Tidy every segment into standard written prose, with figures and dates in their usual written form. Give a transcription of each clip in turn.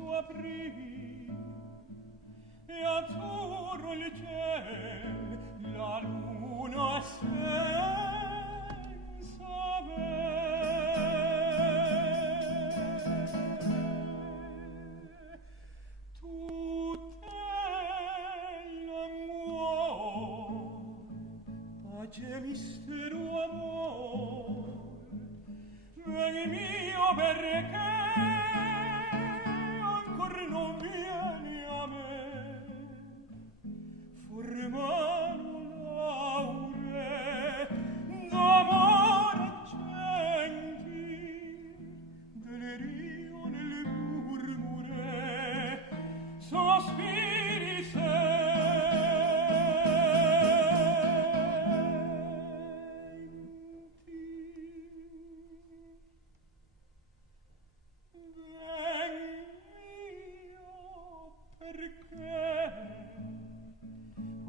mezzo aprì e azzurro il ciel, la luna senza ve. Tutela muor, pace mistero amor, veni mio perché ancor non vieni a me, formano laure d'amore accenti, delirio nel murmure, sospiri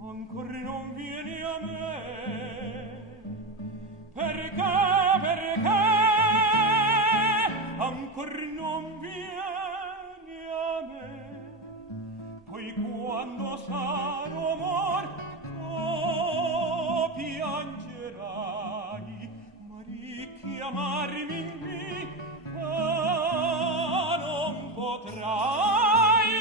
ancora non vieni a me, perché ancora non vieni a me, poi quando sarò morto piangerai, ma richiamarmi in vita non potrai.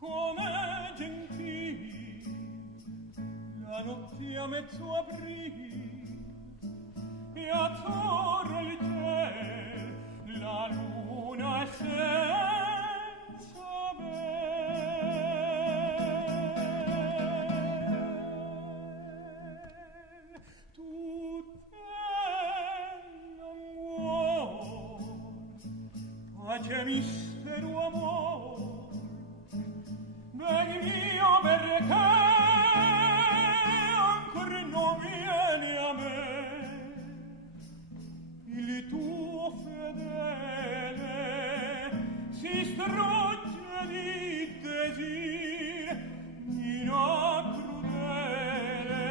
Come gentili la notte a mezzo aprì e azzurro il ciel, la luna senza ve. Tutela muor, pace mistero amor, veni mio perché ancora non vieni a me, il tuo fedele si strugge di desir, nina crudele,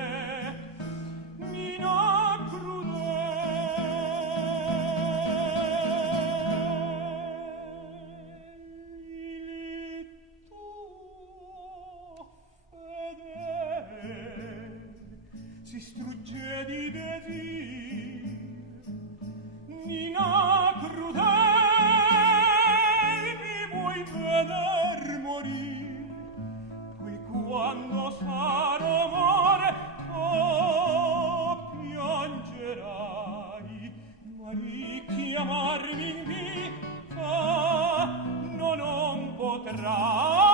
nina si strugge di desir, nina crudel, mi vuoi veder morir, poi quando sarò morto piangerai, ma richiamarmi in vita non potrai.